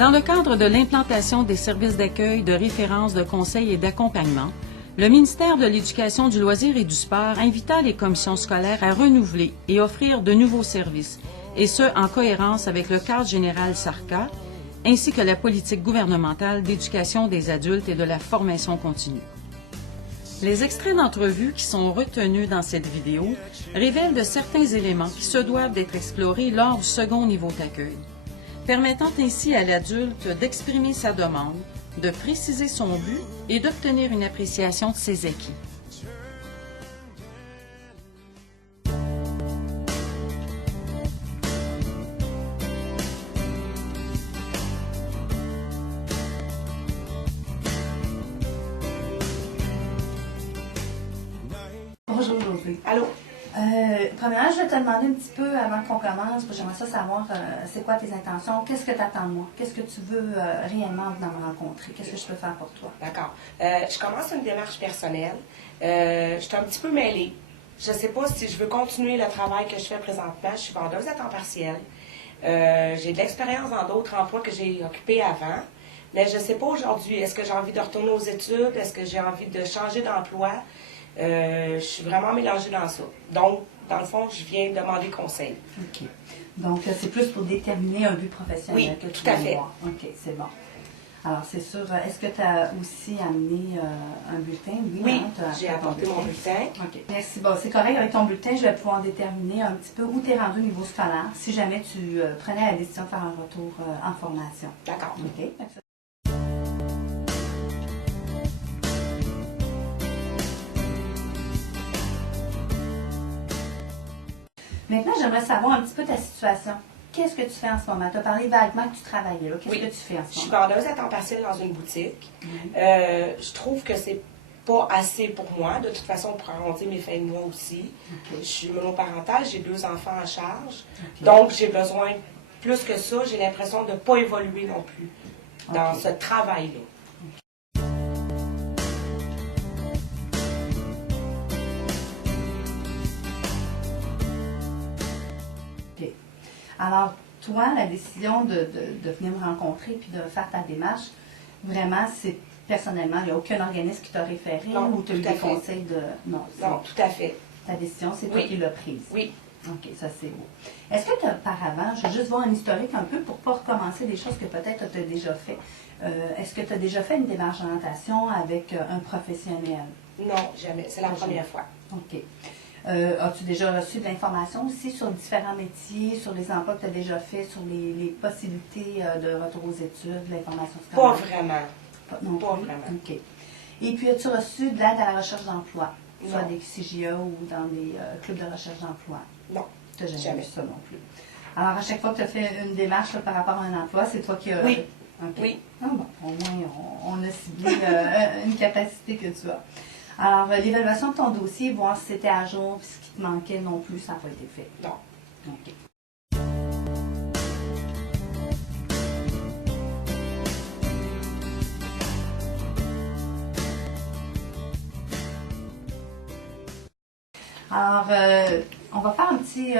Dans le cadre de l'implantation des services d'accueil, de référence, de conseil et d'accompagnement, le ministère de l'Éducation, du loisir et du sport invita les commissions scolaires à renouveler et offrir de nouveaux services, et ce, en cohérence avec le cadre général SARCA, ainsi que la politique gouvernementale d'éducation des adultes et de la formation continue. Les extraits d'entrevues qui sont retenus dans cette vidéo révèlent de certains éléments qui se doivent d'être explorés lors du second niveau d'accueil, permettant ainsi à l'adulte d'exprimer sa demande, de préciser son but et d'obtenir une appréciation de ses acquis. Bonjour Josée. Allô? Premièrement, je vais te demander un petit peu avant qu'on commence, parce que j'aimerais ça savoir c'est quoi tes intentions, qu'est-ce que tu attends de moi, qu'est-ce que tu veux réellement venir me rencontrer, qu'est-ce que je peux faire pour toi? D'accord. Je commence une démarche personnelle. Je suis un petit peu mêlée. Je ne sais pas si je veux continuer le travail que je fais présentement. Je suis vendeuse à temps partiel. J'ai de l'expérience dans d'autres emplois que j'ai occupés avant. Mais je ne sais pas aujourd'hui, est-ce que j'ai envie de retourner aux études? Est-ce que j'ai envie de changer d'emploi? Je suis vraiment mélangée dans ça. Donc, dans le fond, je viens demander conseil. OK. Donc, c'est plus pour déterminer un but professionnel que tu tout à veux fait. voir. OK, c'est bon. Alors, c'est sûr. Est-ce que tu as aussi amené un bulletin? Oui, hein, j'ai apporté mon bulletin. OK. Merci. Bon, c'est correct. Avec ton bulletin, je vais pouvoir déterminer un petit peu où tu es rendu au niveau scolaire, si jamais tu prenais la décision de faire un retour en formation. D'accord. OK. Maintenant, j'aimerais savoir un petit peu ta situation. Qu'est-ce que tu fais en ce moment? Tu as parlé vaguement que tu travaillais là. Qu'est-ce que tu fais en Je ce suis moment? vendeuse à temps partiel dans une boutique. Je trouve que c'est pas assez pour moi. De toute façon, pour arrondir mes fins de mois aussi. Je suis monoparentale, j'ai 2 enfants en charge. Donc, j'ai besoin plus que ça. J'ai l'impression de ne pas évoluer non plus dans ce travail-là. OK. Alors, toi, la décision de venir me rencontrer puis de faire ta démarche, vraiment, c'est personnellement, il n'y a aucun organisme qui t'a référé ou tu as eu des conseils de... Non, tout à fait. Ta décision, c'est toi qui l'as prise. Oui. OK, ça c'est beau. Est-ce que tu as auparavant, je vais juste voir un historique un peu pour ne pas recommencer des choses que peut-être tu as déjà fait. Est-ce que tu as déjà fait une démarche d'orientation avec un professionnel? Non, jamais. C'est la première fois. OK. As-tu déjà reçu de l'information aussi sur différents métiers, sur les emplois que tu as déjà fait, sur les possibilités de retour aux études, l'information scolaire? Pas vraiment. Non, pas vraiment. OK. Et puis, as-tu reçu de l'aide à la recherche d'emploi, soit Non. des CGA ou dans des clubs de recherche d'emploi? Non. Tu n'as jamais Jamais. vu ça non plus. Alors, à chaque fois que tu as fait une démarche là, par rapport à un emploi, c'est toi qui as... Oui. OK. Oui. Ah bon, au moins, on a ciblé une capacité que tu as. Alors, l'évaluation de ton dossier, voir si c'était à jour, puis ce qui te manquait non plus, ça n'a pas été fait. Non. OK. Alors, on va faire un petit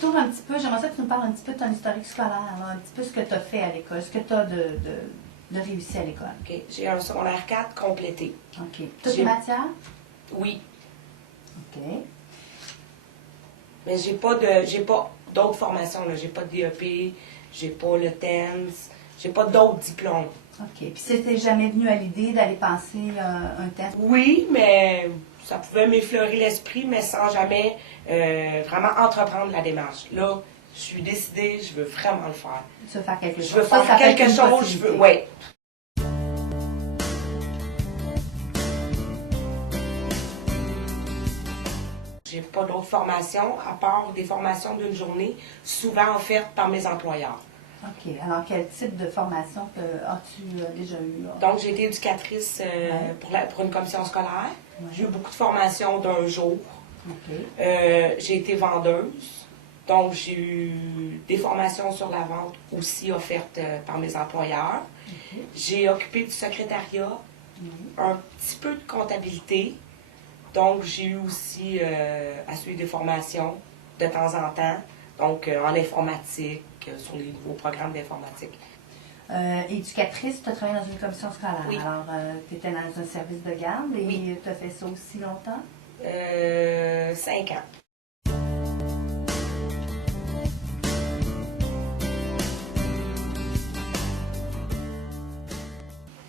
tour un petit peu. J'aimerais ça que tu nous parles un petit peu de ton historique scolaire, un petit peu ce que tu as fait à l'école, ce que tu as de réussi à l'école. OK. J'ai un secondaire 4 complété. OK. Toutes les matières? Oui. OK. Mais j'ai pas d'autres formations. J'ai pas de DEP, j'ai pas le TENS, j'ai pas d'autres diplômes. OK. Puis c'était jamais venu à l'idée d'aller passer un test? Oui, mais ça pouvait m'effleurer l'esprit, mais sans jamais vraiment entreprendre la démarche. Là, je suis décidée, je veux vraiment le faire. Tu veux faire quelque chose? Je veux faire quelque chose, je veux... Oui. J'ai pas d'autres formations, à part des formations d'une journée, souvent offertes par mes employeurs. OK. Alors, quel type de formation as-tu déjà eu? Là? Donc, j'ai été éducatrice pour une commission scolaire. Ouais. J'ai eu beaucoup de formations d'un jour. OK. J'ai été vendeuse. Donc, j'ai eu des formations sur la vente aussi offertes par mes employeurs. OK. J'ai occupé du secrétariat, un petit peu de comptabilité. Donc, j'ai eu aussi à suivre des formations de temps en temps. Donc, en informatique, sur les nouveaux programmes d'informatique. Éducatrice, tu as travaillé dans une commission scolaire. Oui. Alors, tu étais dans un service de garde et Oui. tu as fait ça aussi longtemps? 5 ans.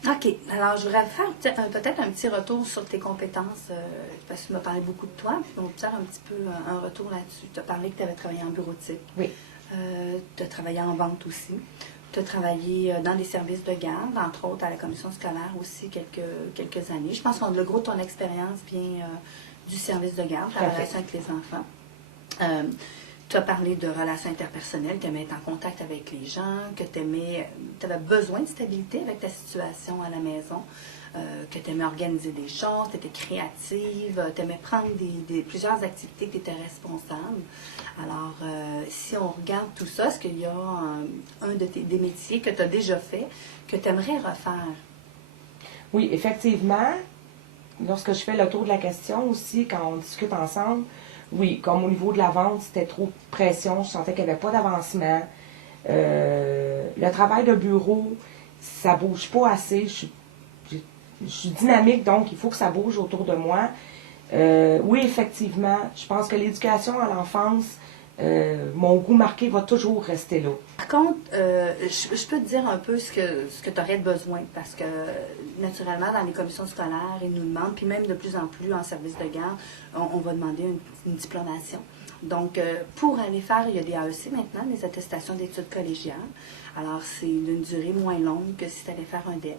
OK. Alors, je voudrais faire peut-être un petit retour sur tes compétences, parce que tu m'as parlé beaucoup de toi, puis on va faire un petit peu un retour là-dessus. Tu as parlé que tu avais travaillé en bureautique. Oui. Tu as travaillé en vente aussi. Tu as travaillé dans les services de garde, entre autres à la commission scolaire aussi quelques années. Je pense que le gros de ton expérience vient du service de garde, la relation avec les enfants. Tu as parlé de relations interpersonnelles, tu aimais être en contact avec les gens, que tu avais besoin de stabilité avec ta situation à la maison, que tu aimais organiser des choses, tu étais créative, tu aimais prendre plusieurs activités que tu étais responsable. Alors, si on regarde tout ça, est-ce qu'il y a un des métiers que tu as déjà fait, que tu aimerais refaire? Oui, effectivement. Lorsque je fais le tour de la question aussi, quand on discute ensemble, oui, comme au niveau de la vente, c'était trop de pression, je sentais qu'il n'y avait pas d'avancement. Le travail de bureau, ça bouge pas assez. Je suis dynamique, donc il faut que ça bouge autour de moi. Oui, effectivement, je pense que l'éducation à l'enfance, mon goût marqué va toujours rester là. Par contre, je peux te dire un peu ce que tu aurais besoin, parce que naturellement, dans les commissions scolaires, ils nous demandent, puis même de plus en plus en service de garde, on va demander une diplomation. Donc, pour aller faire, il y a des AEC maintenant, des attestations d'études collégiales. Alors, c'est d'une durée moins longue que si tu allais faire un DEC.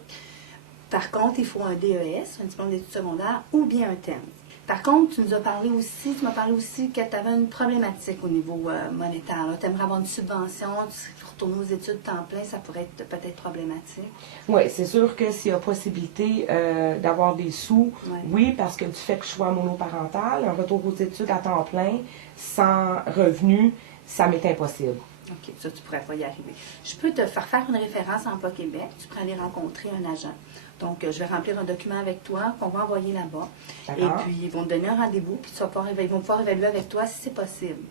Par contre, il faut un DES, un diplôme d'études secondaires, ou bien un TEM. Par contre, tu m'as parlé aussi que tu avais une problématique au niveau monétaire. Tu aimerais avoir une subvention, tu retourner aux études temps plein, ça pourrait être peut-être problématique. Oui, c'est sûr que s'il y a possibilité d'avoir des sous, oui, parce que du fait que je sois monoparentale, un retour aux études à temps plein, sans revenu, ça m'est impossible. OK, ça, tu ne pourrais pas y arriver. Je peux te faire une référence à Emploi Québec. Tu pourrais aller rencontrer un agent. Donc, je vais remplir un document avec toi qu'on va envoyer là-bas. Et puis, ils vont te donner un rendez-vous, puis ils vont pouvoir évaluer avec toi si c'est possible.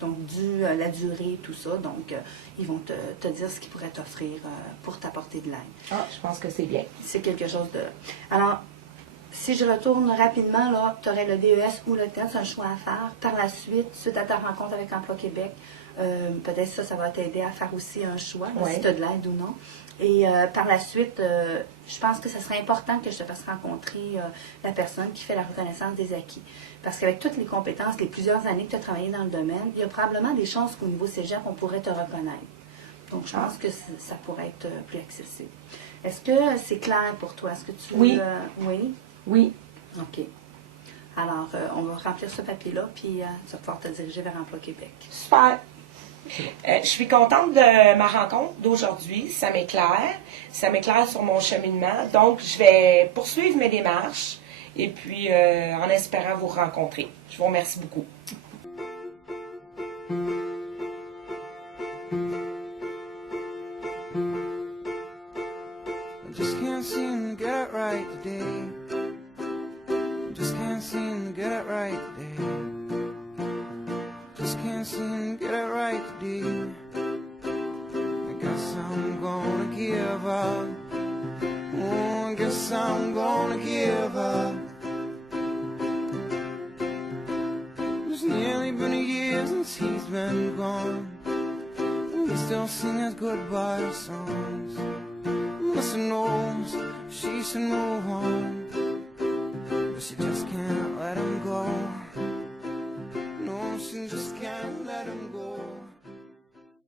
Donc, la durée, tout ça. Donc, ils vont te dire ce qu'ils pourraient t'offrir pour t'apporter de l'aide. Ah, je pense que c'est bien. C'est quelque chose de... Alors, si je retourne rapidement, là, tu aurais le DES ou le TEM, c'est un choix à faire. Par la suite, suite à ta rencontre avec Emploi Québec, peut-être ça va t'aider à faire aussi un choix, si tu as de l'aide ou non. Et par la suite, je pense que ce serait important que je te fasse rencontrer la personne qui fait la reconnaissance des acquis. Parce qu'avec toutes les compétences, les plusieurs années que tu as travaillé dans le domaine, il y a probablement des chances qu'au niveau cégep, on pourrait te reconnaître. Donc, je pense que ça pourrait être plus accessible. Est-ce que c'est clair pour toi? Est-ce que tu veux... Oui. Oui? Oui. OK. Alors, on va remplir ce papier-là, puis tu vas pouvoir te diriger vers Emploi Québec. Super. Je suis contente de ma rencontre d'aujourd'hui. Ça m'éclaire. Ça m'éclaire sur mon cheminement. Donc, je vais poursuivre mes démarches et puis en espérant vous rencontrer. Je vous remercie beaucoup. I just can't seem to get it right today. Just can't seem to get it right today. Just can't seem to get it right today. I guess I'm gonna give up. Oh, I guess I'm gonna give up. It's nearly been a year since he's been gone. We still sing his goodbye songs. Listen, knows she should move on.